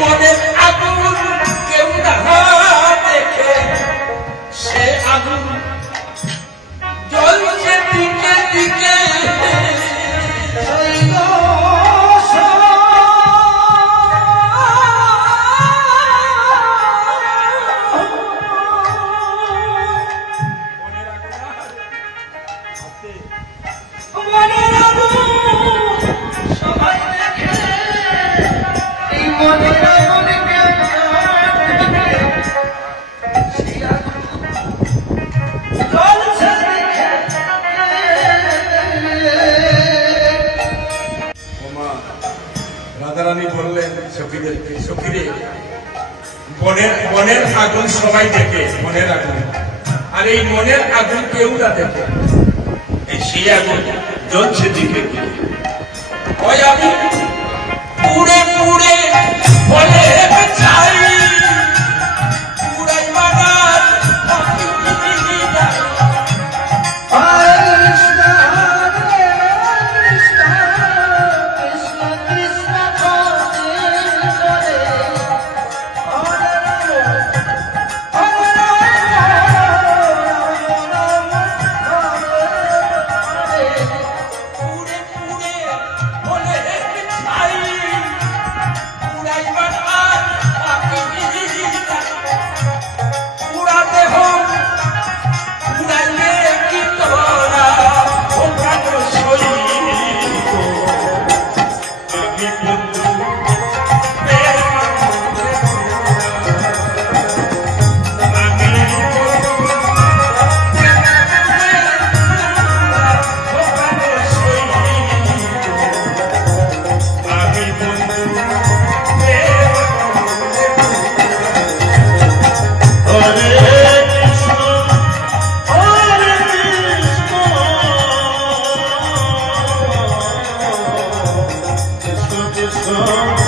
মনের আগুন কেউ দেখে সে আগুন জ্বলছে দিকে দিকে। মনের আগুন রানী বললেন সখীদেরকে সখীরে, বনের বনের আগুন সবাই দেখে মনের আগুন। আর এই মনের আগুন কেউ না দেখে। এই সেই আগুন জ্বলছে দিকে। ওই আগুন is gone.